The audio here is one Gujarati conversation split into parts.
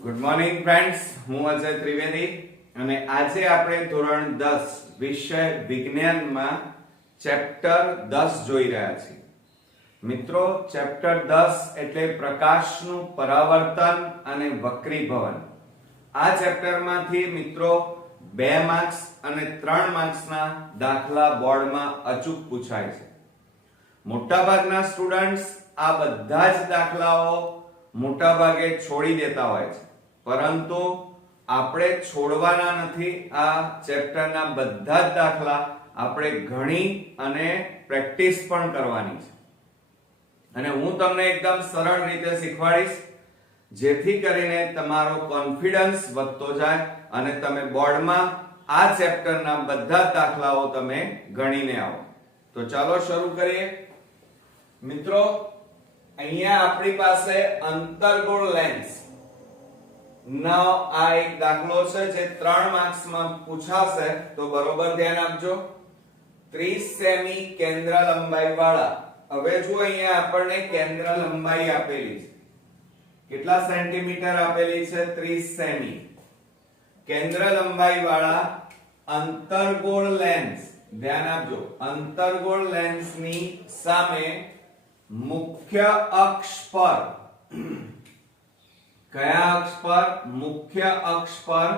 ગુડ મોર્નિંગ ફ્રેન્ડ્સ, હું અજય ત્રિવેદી અને આજે આપણે ધોરણ 10 વિષય વિજ્ઞાનમાં ચેપ્ટર 10 જોઈ રહ્યા છીએ. મિત્રો, ચેપ્ટર 10 એટલે પ્રકાશનું પરાવર્તન અને વક્રીભવન. આ ચેપ્ટરમાંથી મિત્રો 2 માર્ક્સ અને 3 માર્ક્સના દાખલા બોર્ડમાં અચૂક પૂછાય છે. મોટાભાગના સ્ટુડન્ટ્સ આ બધા જ દાખલાઓ મોટા ભાગે છોડી દેતા હોય છે, પરંતુ આપણે છોડવાના નથી. આ ચેપ્ટરના બધા જ દાખલા આપણે ગણી અને પ્રેક્ટિસ પણ કરવાની છે અને હું તમને એકદમ સરળ રીતે શીખવાડીશ, જેથી કરીને તમારો કોન્ફિડન્સ વધતો જાય અને તમે બોર્ડમાં આ ચેપ્ટરના બધા જ દાખલાઓ તમે ગણીને આવો. તો ચાલો શરૂ કરીએ. મિત્રો, અહીંયા આપણી પાસે અંતર્ગોળ લેન્સ નો આ એક દાખલો છે જે 3 માર્ક્સમાં પૂછાશે, તો બરોબર ધ્યાન આપજો. 30 સેમી કેન્દ્ર લંબાઈ વાળા. હવે જો અહીંયા આપણને કેન્દ્ર લંબાઈ આપેલી છે, કેટલા સેન્ટીમીટર આપેલી છે? 30 સેમી. કેન્દ્ર લંબાઈ વાળા અંતર્ગોળ લેન્સ, ધ્યાન આપજો, અંતર્ગોળ લેન્સની સામે મુખ્ય અક્ષ પર, કયા અક્ષ પર? મુખ્ય અક્ષ પર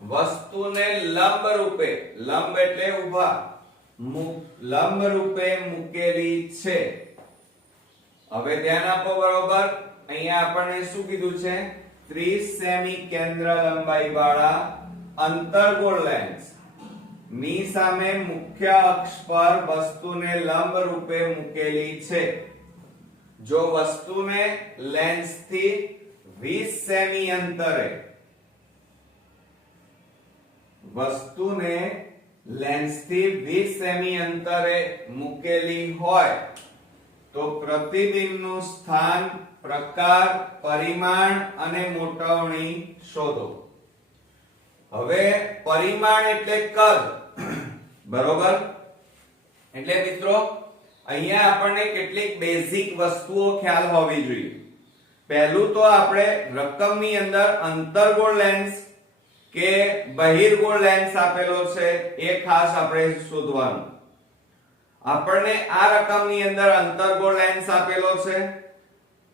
વસ્તુને લંબ રૂપે, લંબ એટલે ઊભા, લંબ રૂપે મૂકેલી છે. હવે ધ્યાન આપો બરોબર. અહીંયા આપણને શું કીધું છે? 30 સેમી કેન્દ્ર લંબાઈ વાળા અંતર્ગોળ લેન્સ ની સામે મુખ્ય અક્ષ પર વસ્તુને લંબ રૂપે મૂકેલી છે. જો વસ્તુને લેન્સ થી 20 સેમી અંતરે, વસ્તુને લેન્સ થી 20 સેમી અંતરે મૂકેલી હોય તો પ્રતિબિંબનું સ્થાન, પ્રકાર, પરિમાણ અને મોટવણી શોધો. હવે પરિમાણ એટલે કદ, બરોબર? એટલે મિત્રો અહીંયા આપણને કેટલીક બેઝિક વસ્તુઓ ખ્યાલ હોવી જોઈએ. પહેલું તો આપણે રકમની અંદર અંતર્ગોળ લેન્સ કે બહિર્ગોળ લેન્સ આપેલો છે એ ખાસ આપણે શોધવાનું. આપણને આ રકમની અંદર અંતર્ગોળ લેન્સ આપેલો છે.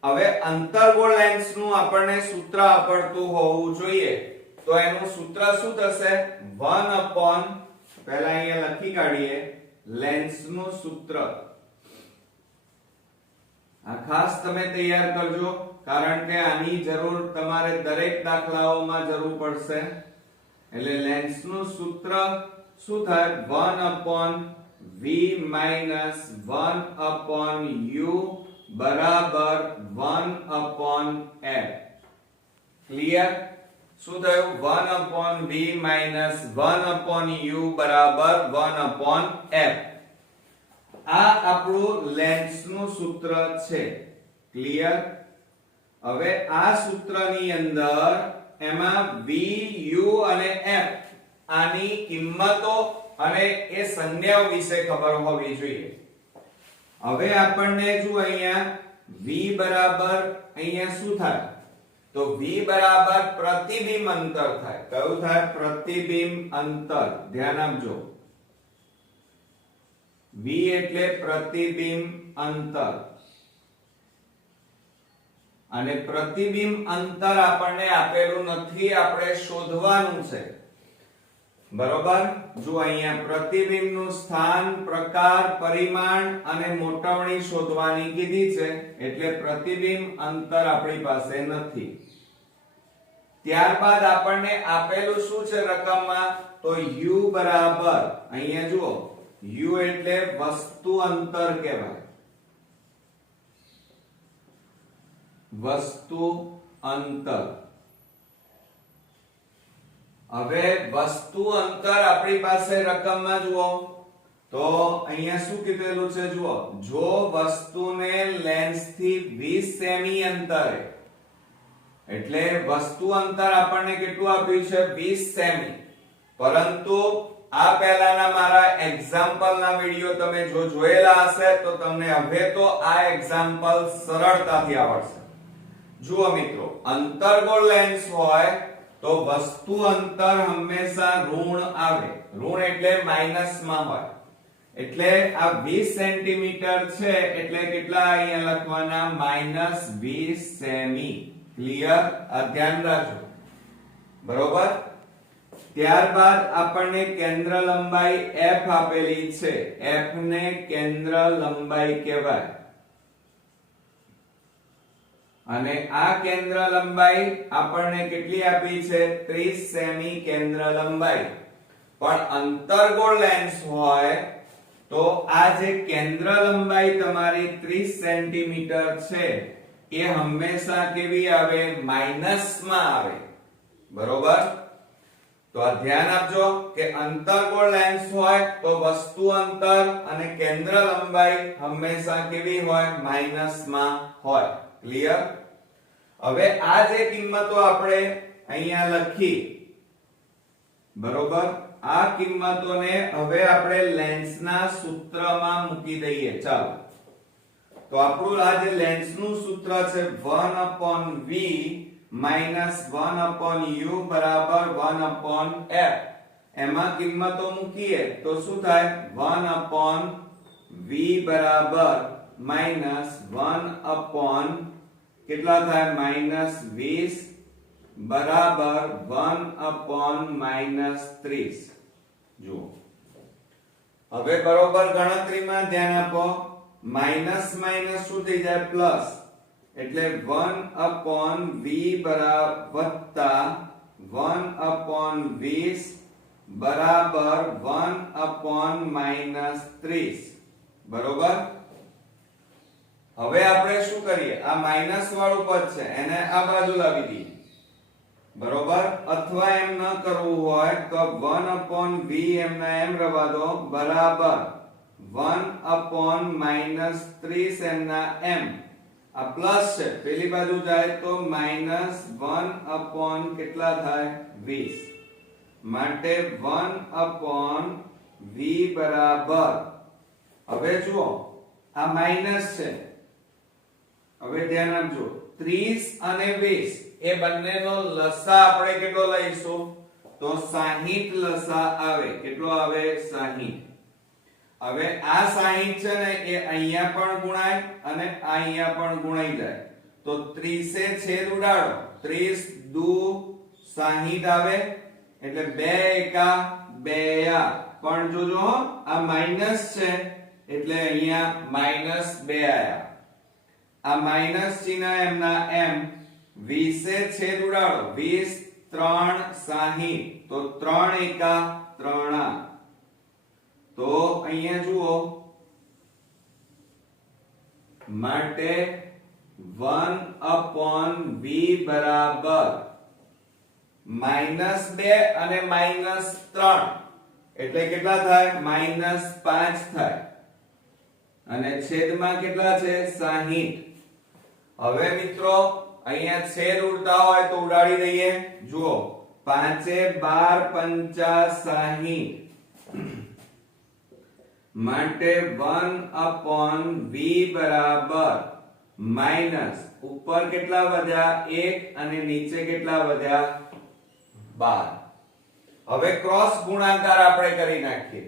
હવે અંતર્ગોળ લેન્સનું આપણને સૂત્ર આવડતું હોવું જોઈએ. તો એનું સૂત્ર શું થશે? 1 પહેલા અહીંયા લખી કાઢીએ લેન્સનું સૂત્ર. આ ખાસ તમે તૈયાર કરજો, કારણ કે આની જરૂર તમારે દરેક દાખલાઓમાં જરૂર પડશે. એટલે લેન્સનું સૂત્ર શું થાય? 1/v - 1/u બરાબર 1/f. ક્લિયર? શું થયું? 1/v - 1/u બરાબર 1/f. આ આપણું લેન્સનું સૂત્ર છે. ક્લિયર? હવે આ સૂત્રની અંદર એમાં v, u અને f આની કિંમતો અને એ સંજ્ઞાઓ વિશે ખબર હોવી જોઈએ. હવે આપણને જો અહીંયા v બરાબર અહીંયા શું થાય? તો v બરાબર પ્રતિબિંબ અંતર થાય. કયું થાય? પ્રતિબિંબ અંતર. ધ્યાન આપજો, v એટલે પ્રતિબિંબ અંતર. અને પ્રતિબિંબ અંતર આપણને આપેલું નથી, આપણે શોધવાનું છે. બરોબર? જો અહીંયા પ્રતિબિંબનું સ્થાન, પ્રકાર, પરિમાણ અને મોટવણી શોધવાની કીધી છે, એટલે પ્રતિબિંબ અંતર આપણી પાસે નથી. ત્યારબાદ આપણને આપેલું શું છે રકમમાં? તો u બરાબર, અહીંયા જુઓ, u એટલે વસ્તુ અંતર કહેવાય. વસ્તુ અંતર. હવે વસ્તુ અંતર આપણી પાસે રકમમાં જુઓ તો અહીંયા શું કીધેલું છે? જુઓ, જો વસ્તુને લેન્સ થી 20 સેમી અંતરે, એટલે વસ્તુ અંતર આપણને કેટલું આપ્યું છે? 20 સેમી. પરંતુ આ પહેલાના મારા એક્ઝામ્પલના વિડિયો તમે જો જોયેલા હશે તો તમને હવે તો આ એક્ઝામ્પલ સરળતાથી આવડશે. જુઓ મિત્રો, અંતર્ગોળ લેન્સ હોય તો વસ્તુ અંતર હંમેશા ઋણ આવે. ઋણ એટલે માઈનસ માં હોય. એટલે આ 20 સેન્ટીમીટર છે એટલે કેટલા અહીંયા લખવાના -20 સેમી. ક્લિયર? આ ધ્યાન રાખજો. બરોબર? ત્યારબાદ આપણને કેન્દ્ર લંબાઈ f આપેલી છે. f ને કેન્દ્ર લંબાઈ કહેવાય. અને આ કેન્દ્ર લંબાઈ આપણને કેટલી આપી છે? 30 સેમી કેન્દ્ર લંબાઈ. પણ અંતર્ગોળ લેન્સ હોય તો આ જે કેન્દ્ર લંબાઈ તમારી 30 સેન્ટીમીટર છે એ હંમેશા કેવી આવે? માઈનસ માં આવે. બરોબર? તો આ ધ્યાન આપજો કે અંતર્ગોળ લેન્સ હોય તો વસ્તુ અંતર અને કેન્દ્ર લંબાઈ હંમેશા કેવી હોય? માઈનસ માં હોય. ક્લિયર? હવે આ જે કિંમતો આપણે અહીંયા લખી, બરોબર, આ કિંમતોને હવે આપણે લેન્સના સૂત્રમાં મૂકી દઈએ. ચાલો, તો આપણું આ જે લેન્સનું સૂત્ર છે 1/v - 1/u બરાબર 1/f. એમાં કિંમતો મૂકીએ તો શું થાય? 1/v બરાબર -1/ કેટલા થાય? -20 બરાબર 1/-30. જુઓ, હવે બરોબર ગણતરીમાં ધ્યાન આપો. માઈનસ માઈનસ શું થઈ જાય? પ્લસ. એટલે 1/v વત્તા 1/20 બરાબર 1/-30. બરોબર? હવે આપણે શું કરીએ? આ માઈનસ વાળું પદ છે એને આ બાજુ લાવી દઈએ. બરોબર? અથવા એમ ન કરવું હોય તો 1/v એમના એમ રવા દો બરાબર 1/-30 એમના એમ. આ પ્લસ છે, પેલી બાજુ જાય તો -1/ કેટલા થાય? 20. માટે 1/v બરાબર, હવે જુઓ આ માઈનસ છે. હવે ધ્યાન આપજો, 30 અને 20 એ બંનેનો લસા આપણે કેટલો લઈશું? તો 60 લસા આવે. કેટલો આવે? 60. હવે આ 60 છે ને એ અહીંયા પણ ગુણાય અને આ અહીંયા પણ ગુણાઈ જાય. તો 30 એ છેદ ઉડાડો, 30 દુ 60 આવે. એટલે 2 એકા 2 આ. પણ જોજો આ માઈનસ છે એટલે અહીંયા -2 આયા. આ માઈનસ ચિહ્ન એમના એમ. 20 એ છેદ ઉડાડો, 20 3 60. તો 3 એકા 3 આ. તો અહીંયા જુઓ, માટે 1/v બરાબર -2 અને -3 એટલે કેટલા થાય? -5 થાય. અને છેદમાં કેટલા છે? 60. હવે મિત્રો અહીંયા છેદ ઉડતા હોય તો ઉડાડી દઈએ. જુઓ, 5 12 50 માટે 1/v બરાબર માઈનસ ઉપર કેટલા વધ્યા? 1 અને નીચે કેટલા વધ્યા? 12. હવે ક્રોસ ગુણાકાર આપણે કરી નાખીએ.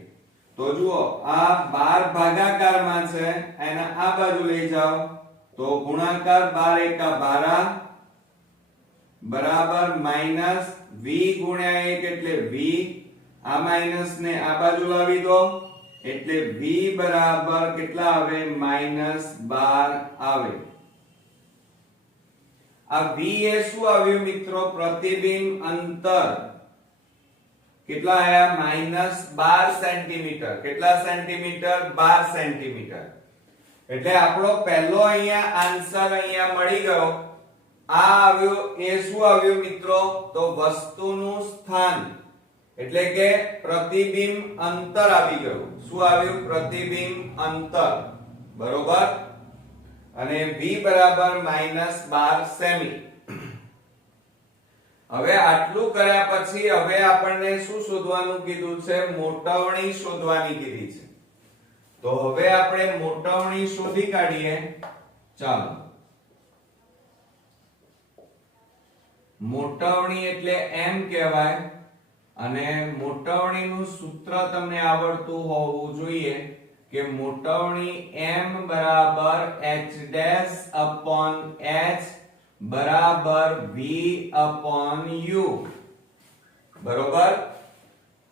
તો જુઓ, આ 12 ભાગાકારમાં છે એને આ બાજુ લઈ જાઓ તો ગુણાકાર 12 એકા 12 બરાબર -v ગુણ્યા 1 એટલે v. આ માઈનસ ને આ બાજુ લાવી દો એટલે v બરાબર કેટલા આવે? -12 આવે. આ v એ શું આવ્યું મિત્રો? પ્રતિબિંબ અંતર. કેટલા આયા? -12 સેન્ટીમીટર. કેટલા સેન્ટીમીટર? 12 સેન્ટીમીટર. એટલે આપણો પહેલો અહીંયા આન્સર અહીંયા મળી ગયો. આ આવ્યો એ શું આવ્યું મિત્રો? તો વસ્તુનું સ્થાન એટલે કે પ્રતિબિંબ અંતર આવી ગયું. શું આવ્યું? પ્રતિબિંબ અંતર. બરોબર? અને v બરાબર -12 સેમી. હવે આટલું કર્યા પછી હવે આપણને શું શોધવાનું કીધું છે? મોટવણી શોધવાની કીધી છે. તો હવે આપણે મોટવણી શોધી કાઢીએ. ચાલો, મોટવણી એટલે m કહેવાય અને મોટવણીનું સૂત્ર તમને આવડતું હોવું જોઈએ કે મોટવણી m બરાબર h ડેશ upon h બરાબર v upon u બરોબર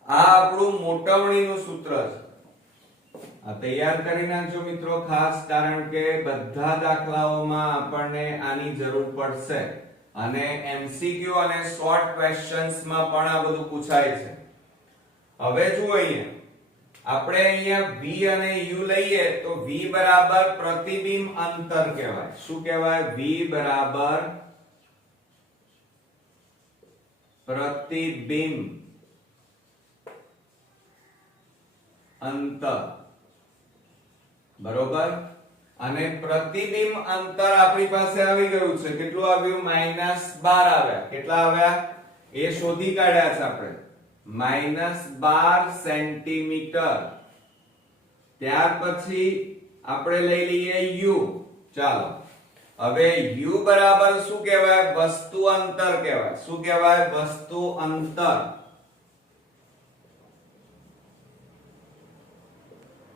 આ આપણું મોટવણીનું સૂત્ર છે આ તૈયાર કરી નાખજો મિત્રો ખાસ કારણ કે બધા દાખલાઓમાં આપણને આની જરૂર પડશે અને MCQ અને શોર્ટ ક્વેશ્ચન્સ માં પણ આ બધું પૂછાય છે હવે જુઓ અહીંયા આપણે અહીંયા v અને u લઈએ તો v બરાબર પ્રતિબિંબ અંતર કહેવાય શું કહેવાય v બરાબર પ્રતિબિંબ અંતર બરોબર અને પ્રતિબિંબ અંતર આપણી પાસે આવી ગયું છે કેટલું આવ્યું -12 આવ્યા કેટલા આવ્યા એ શોધી કાઢ્યા છે આપણે -12 સેન્ટીમીટર ત્યાર પછી આપણે લઈ લઈએ u ચાલો હવે u બરાબર શું કહેવાય વસ્તુ અંતર કહેવાય શું કહેવાય વસ્તુ અંતર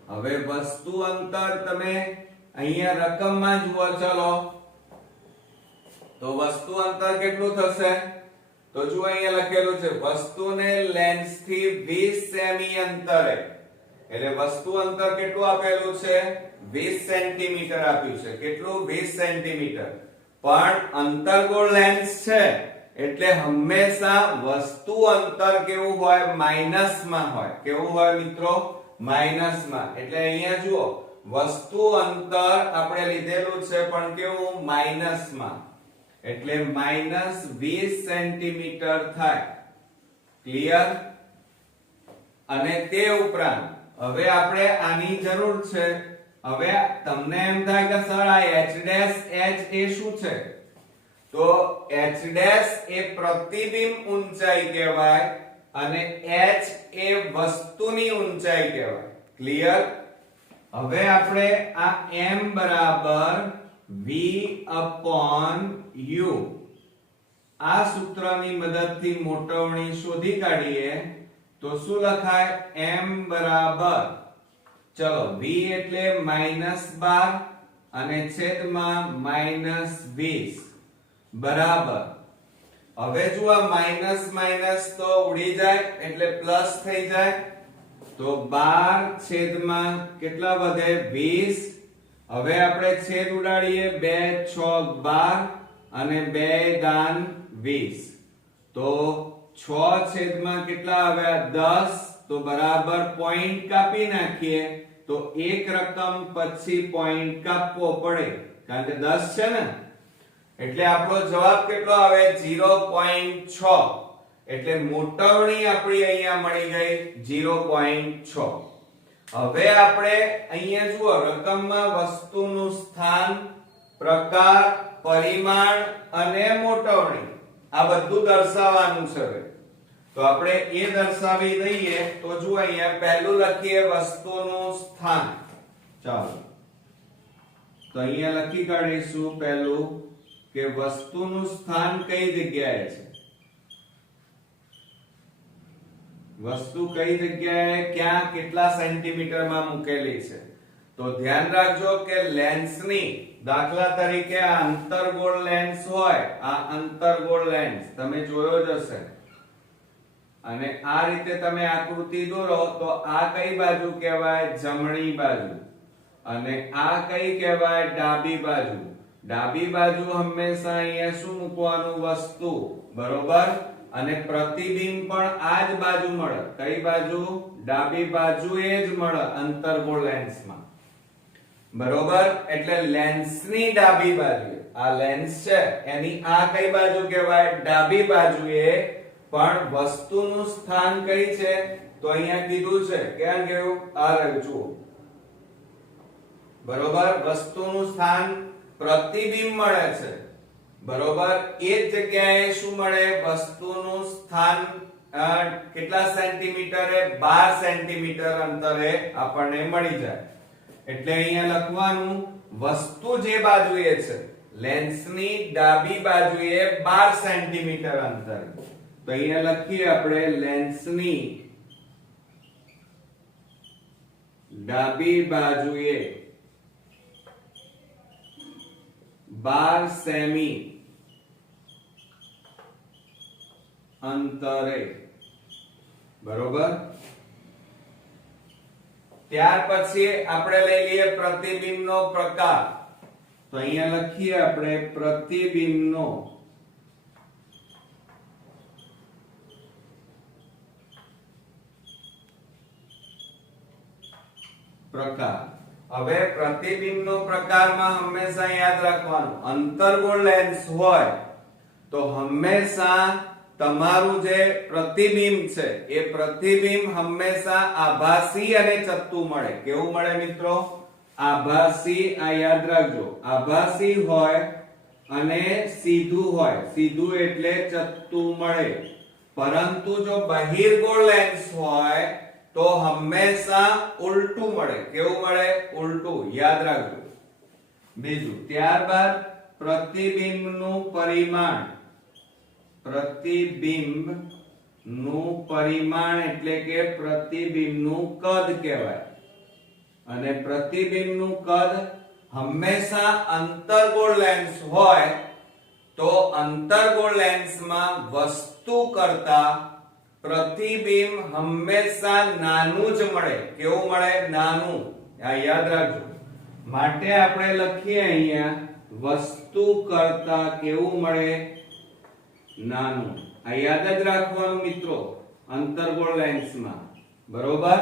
હવે વસ્તુ અંતર તમે અહીંયા રકમમાં જુઓ ચલો તો વસ્તુ અંતર કેટલું થશે તો જુઓ અહીંયા લખેલું છે વસ્તુને લેન્સ થી 20 સેમી અંતરે એટલે વસ્તુ અંતર કેટલું આપેલું છે 20 સેન્ટીમીટર આપ્યું છે કેટલું 20 સેન્ટીમીટર પણ અંતર્ગોળ લેન્સ છે એટલે હંમેશા વસ્તુ અંતર કેવું હોય માઈનસમાં હોય કેવું હોય મિત્રો માઈનસમાં એટલે અહીંયા જુઓ વસ્તુ અંતર આપણે લીધેલું છે પણ કેવું માઈનસમાં એટલે -20 સેન્ટીમીટર થાય ક્લિયર અને તે ઉપરાંત હવે આપણે આની જરૂર છે હવે તમને એમ થાય કે સર આ h ડેશ h એ શું છે તો h ડેશ એ પ્રતિબિંબ ઊંચાઈ કહેવાય અને h એ વસ્તુની ઊંચાઈ કહેવાય ક્લિયર હવે આપણે આ m બરાબર v upon u આ સૂત્રની મદદથી મોટવણી શોધી કાઢીએ તો શું લખાય m બરાબર ચલો v એટલે -12 અને છેદમાં -20 બરાબર હવે જો આ માઈનસ માઈનસ તો ઉડી જાય એટલે પ્લસ થઈ જાય તો 12 છેદમાં કેટલા વધે 20 હવે આપણે છેદ ઉડાડીએ 2 6 12 અને 2 દાન 20 તો 6 છેદમાં કેટલા આવ્યા 10 તો બરાબર પોઈન્ટ કાપી નાખીએ તો એક રકમ પછી પોઈન્ટ કાપવો પડે કારણ કે 10 છે ને એટલે આપણો જવાબ કેટલો આવે 0.6 એટલે મોટવણી આપણી અહીંયા મળી ગઈ 0.6 હવે આપણે અહીંયા જુઓ રકમમાં વસ્તુનું સ્થાન પ્રકાર પરિમાણ અને મોટવણી આ બધું દર્શાવવાનું છે તો આપણે એ દર્શાવી દઈએ તો જુઓ અહીંયા પહેલું લખીએ વસ્તુનું સ્થાન ચાલો તો અહીંયા લખી કાઢીશું પહેલું કે વસ્તુનું સ્થાન કઈ જગ્યાએ છે વસ્તુ કઈ જગ્યાએ ક્યાં કેટલા સેન્ટીમીટરમાં મૂકેલી છે તો ધ્યાન રાખજો કે લેન્સની દાખલા તરીકે આ અંતર્ગોળ લેન્સ હોય આ અંતર્ગોળ લેન્સ તમે જોયો જ હશે અને આ રીતે તમે આકૃતિ દોરો તો આ કઈ બાજુ કહેવાય જમણી બાજુ અને આ કઈ કહેવાય ડાબી બાજુ ડાબી બાજુ હંમેશા અહીંયા શું મૂકવાનું વસ્તુ બરોબર અને પ્રતિબિંબ પણ આ જ બાજુ મળે કઈ બાજુ ડાબી બાજુએ જ મળે અંતર્ગોળ લેન્સમાં બરોબર એટલે લેન્સની ડાબી બાજુએ આ લેન્સ છે એની આ કઈ બાજુ કહેવાય ડાબી બાજુએ પણ વસ્તુનું સ્થાન કઈ છે તો અહીંયા કીધું છે ક્યાં ગયું આ રહ્યું જુઓ બરોબર વસ્તુનું સ્થાન પ્રતિબિંબ મળે છે બરોબર એ જ જગ્યાએ શું મળે વસ્તુનું સ્થાન કેટલા સેન્ટીમીટરે 12 સેન્ટીમીટર અંતરે આપણને મળી જાય એટલે અહીંયા લખવાનું વસ્તુ જે બાજુએ છે લેન્સની ડાબી બાજુએ 12 સેન્ટીમીટર અંતર. તો અહીંયા લખીએ આપણે લેન્સની ડાબી બાજુએ 12 સેમી અંતરે, બરોબર. ત્યાર પછી આપણે લઈ લઈએ પ્રતિબિંબનો પ્રકાર. તો અહીંયા લખીએ આપણે પ્રતિબિંબનો પ્રકાર. હવે પ્રતિબિંબનો પ્રકારમાં હંમેશા યાદ રાખવાનું, અંતર્ગોળ લેન્સ હોય તો હંમેશા તમારું જે પ્રતિબિંબ છે એ પ્રતિબિંબ હંમેશા આભાસી અને ચત્તુ મળે. કેવું મળે મિત્રો? આભાસી. આ યાદ રાખજો, આભાસી હોય અને સીધું હોય. સીધું એટલે ચત્તુ મળે. પરંતુ જો બહિર્ગોળ લેન્સ હોય તો હંમેશા ઉલટું મળે. કેવું મળે? ઉલટું. યાદ રાખજો. બીજું, ત્યારબાદ પ્રતિબિંબનું પરિમાણ. પ્રતિબિંબનું પરિમાણ એટલે કે પ્રતિબિંબનું કદ કહેવાય. અને પ્રતિબિંબનું કદ હંમેશા અંતર્ગોળ લેન્સ હોય તો અંતર્ગોળ લેન્સમાં વસ્તુ કરતા પ્રતિબિંબ હંમેશા નાનું જ મળે. કેવું મળે? નાનું. આ યાદ રાખજો. માટે આપણે લખીએ અહીંયા વસ્તુ કરતા કેવું મળે? નાનું. આ યાદ જ રાખવાનું મિત્રો અંતર્ગોળ લેન્સમાં, બરોબર.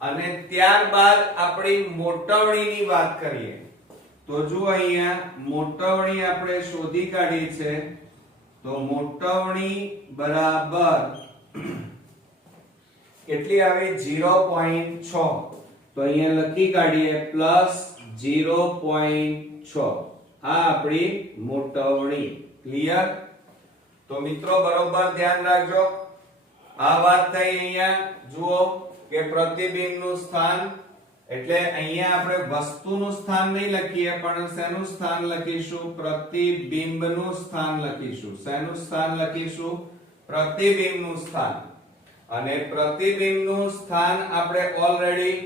અને ત્યારબાદ આપણી મોટવણીની વાત કરીએ. તો જો અહીંયા મોટવણી આપણે શોધી કાઢી છે. તો મોટવણી બરાબર કેટલી આવી? 0.6. તો અહીંયા લખી કાઢીએ +0.6. આ આપણી મોટવણી. ક્લિયર? તો મિત્રો બરોબર ધ્યાન રાખજો. આ વાત થઈ. અહીંયા જુઓ કે પ્રતિબિંબનું સ્થાન એટલે અહીંયા આપણે વસ્તુનું સ્થાન નહીં લખીએ પણ શેનું સ્થાન લખીશું? પ્રતિબિંબનું સ્થાન લખીશું. શેનું સ્થાન લખીશું? પ્રતિબિંબનું સ્થાન. અને પ્રતિબિંબનું સ્થાન આપણે ઓલરેડી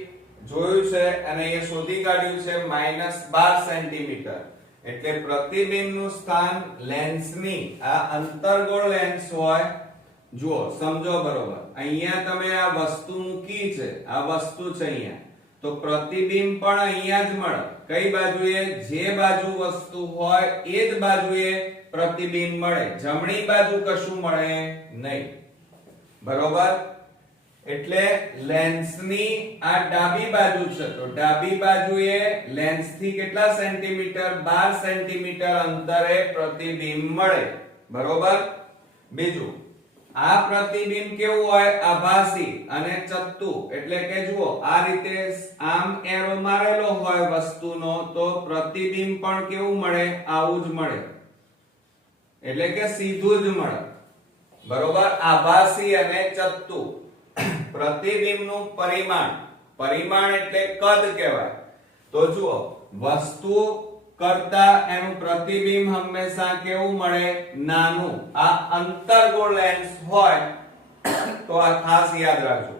જોયું છે અને એ શોધી કાઢ્યું છે -12 સેન્ટીમીટર. એટલે પ્રતિબિંબનું સ્થાન લેન્સની, આ અંતર્ગોળ લેન્સ હોય, જુઓ સમજો બરોબર. અહીંયા તમે આ વસ્તુ મૂકી છે, આ વસ્તુ છે અહીંયા, તો પ્રતિબિંબ પણ અહીંયા જ મળે. કઈ બાજુએ? જે બાજુ વસ્તુ હોય એ જ બાજુએ પ્રતિબિંબ મળે. જમણી બાજુ કશું મળે નહીં, બરોબર. એટલે લેન્સની આ ડાબી બાજુ છે તો ડાબી બાજુએ લેન્સથી કેટલા સેન્ટીમીટર? 12 સેન્ટીમીટર અંતરે પ્રતિબિંબ મળે, બરોબર. બીજું, આ પ્રતિબિંબ કેવું હોય? આભાસી અને ચત્તુ. એટલે કે જુઓ આ રીતે આમ એરો મારેલો હોય વસ્તુનો તો પ્રતિબિંબ પણ કેવું મળે? આવું જ મળે. એટલે કે સીધું જ મળે, બરોબર. આભાસી અને ચત્તુ. પ્રતિબિંબનું પરિમાણ. પરિમાણ એટલે કદ કહેવાય. તો જુઓ વસ્તુ કરતા એનું પ્રતિબિંબ હંમેશા કેવું મળે? નાનું. આ અંતર્ગોળ લેન્સ હોય તો આ ખાસ યાદ રાખજો.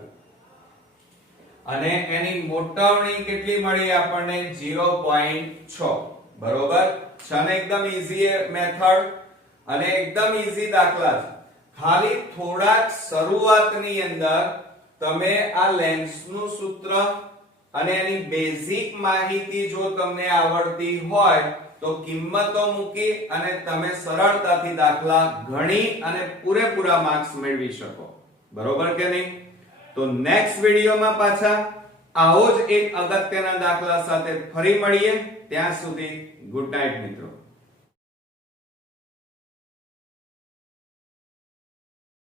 અને એની મોટવણી કેટલી મળી આપણને? 0.6, બરોબર. છે ને એકદમ ઈઝી મેથડ અને એકદમ ઈઝી દાખલા છે. ખાલી થોડાક શરૂઆતની અંદર તમે આ લેન્સનું સૂત્ર અને એની બેઝિક માહિતી જો તમને આવડતી હોય તો કિંમતો મૂકી અને તમે સરળતાથી દાખલા ગણી અને પૂરેપૂરા માર્ક્સ મેળવી શકો, બરોબર કે નહીં? તો નેક્સ્ટ વિડિયોમાં પાછા આવો જ એક અગત્યના દાખલા સાથે ફરી મળીએ. ત્યાં સુધી ગુડ નાઇટ મિત્રો.